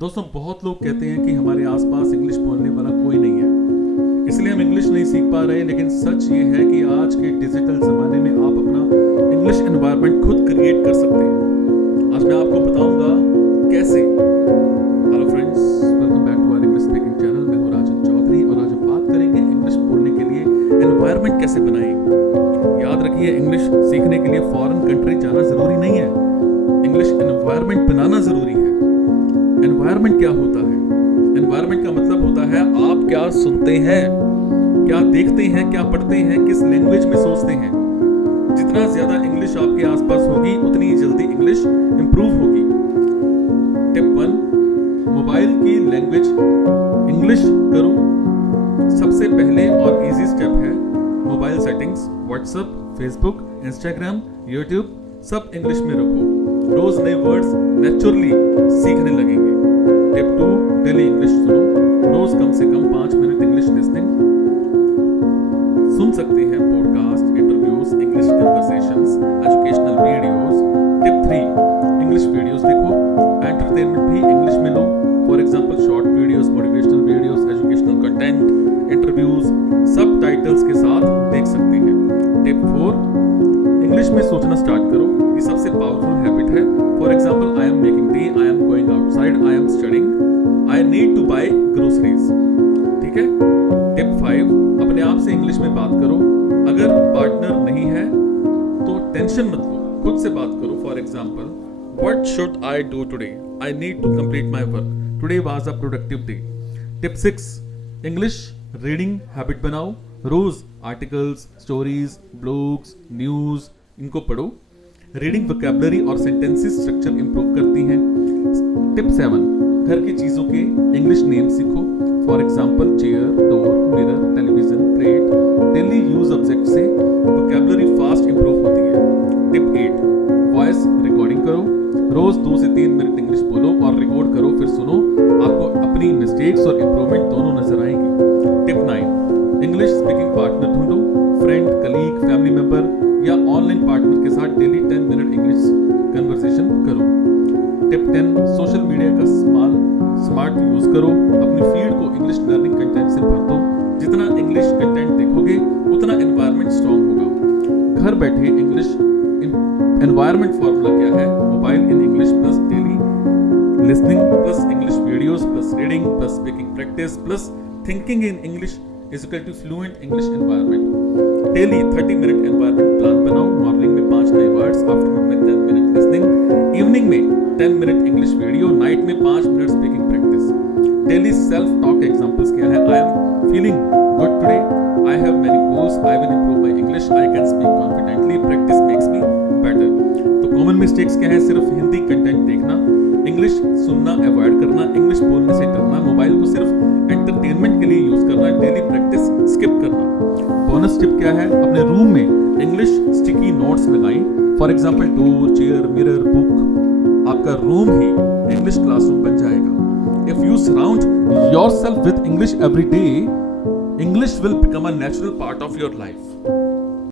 दोस्तों, बहुत लोग कहते हैं कि हमारे आसपास इंग्लिश बोलने वाला कोई नहीं है, इसलिए हम इंग्लिश नहीं सीख पा रहे। लेकिन सच ये है कि आज के डिजिटल ज़माने में आप अपना इंग्लिश एनवायरनमेंट खुद क्रिएट कर सकते हैं। आज मैं आपको बताऊंगा कैसे। Hello friends, welcome back to our English speaking channel. मैं हूं राजन चौधरी और आज हम बात करेंगे इंग्लिश बोलने के लिए एनवायरनमेंट कैसे बनाएं। याद रखिए, इंग्लिश सीखने के लिए फॉरेन कंट्री जाना ज़रूरी नहीं है, इंग्लिश एनवायरनमेंट बनाना ज़रूरी है। एनवायरनमेंट क्या होता है? एनवायरनमेंट का मतलब होता है आप क्या सुनते हैं, क्या देखते हैं, क्या पढ़ते हैं, किस लैंग्वेज में सोचते हैं। जितना ज्यादा इंग्लिश आपके आसपास होगी उतनी जल्दी इंग्लिश इंप्रूव होगी। टिप 1, मोबाइल की लैंग्वेज इंग्लिश करो। सबसे पहले और इजी स्टेप है mobile settings, WhatsApp, Facebook, Instagram, YouTube सब इंग्लिश में रखो। रोज नए वर्ड्स नेचुरली सीखने लगेंगे। टिप 2, डेली इंग्लिश सुनो। रोज कम से कम 5 मिनट इंग्लिश लिसनिंग सुन सकते हैं। Podcast, interviews, English conversations, educational videos. Tip 3, English videos देखो। एंटरटेनमेंट भी इंग्लिश में लो। For example short videos, motivational videos, educational content, interviews सब टाइटल्स के साथ देख सकते हैं। टिप 4, इंग्लिश में सोचना स्टार्ट करो। ये सबसे पावरफुल हैबिट है। For example, I am making tea, I am going outside, I am studying, I need to buy groceries. ठीक है। टिप 5, अपने आप से इंग्लिश में बात करो। अगर पार्टनर नहीं है तो टेंशन मत लो, खुद से बात करो। For example, what should I do today? I need to complete my work, today was a productive day. Tip 6, English reading habit बनाओ। रोज आर्टिकल्स, स्टोरीज, ब्लॉग्स, न्यूज इनको पढ़ो। रीडिंग वोकैबुलरी और सेंटेंसेस स्ट्रक्चर इंप्रूव करती हैं। Tip 7, घर की चीजों के इंग्लिश नेम सीखो। For example, chair, door, mirror, television, plate. Daily use object से वोकैबुलरी फास्ट इंप्रूव होती है। टिप 8, वॉइस रिकॉर्डिंग करो। रोज 2 से 3 मिनट इंग्लिश बोलो और रिकॉर्ड करो, फिर सुनो। आपको अपनी मिस्टेक्स और इंप्रूवमेंट दोनों नजर आएंगी। टिप 9, इंग्लिश स्पीकिंग पार्टनर ढूंढो। फ्रेंड, कलीग, फैमिली मेंबर या ऑनलाइन पार्टनर के साथ डेली 10 मिनट इंग्लिश कन्वर्सेशन करो। टिप 10, सोशल मीडिया का स्मार्ट यूज करो। अपनी फीड को इंग्लिश लर्निंग कंटेंट से भर दो। जितना इंग्लिश कंटेंट देखोगे उतना एनवायरनमेंट स्ट्रांग होगा। घर बैठे इंग्लिश एनवायरनमेंट फॉर्मूला क्या है? Mobile in English plus daily listening plus English videos plus reading plus speaking practice plus thinking in English is equal to fluent English environment. Daily 30 minute environment plan बनाओ। Morning में 5 नए words, afternoon में 10 minute listening, evening में 10 minute English video, night में 5 minute speaking practice. Daily self talk examples क्या है? I am feeling good today, I have many goals, I will improve my English, I can speak confidently, practice makes me better. तो common mistakes क्या है? सिर्फ Hindi content देखना, English सुनना avoid करना, English बोलने से डरना, मोबाइल को सिर्फ एंटरटेनमेंट के लिए यूज करना, डेली प्रैक्टिस स्किप करना। बोनस टिप क्या है? अपने रूम में इंग्लिश स्टिकी नोट्स लगाएं। For example, door, chair, mirror, book. आपका रूम ही इंग्लिश क्लासरूम बन जाएगा। If you surround yourself with English every day, English will become a natural part of your life.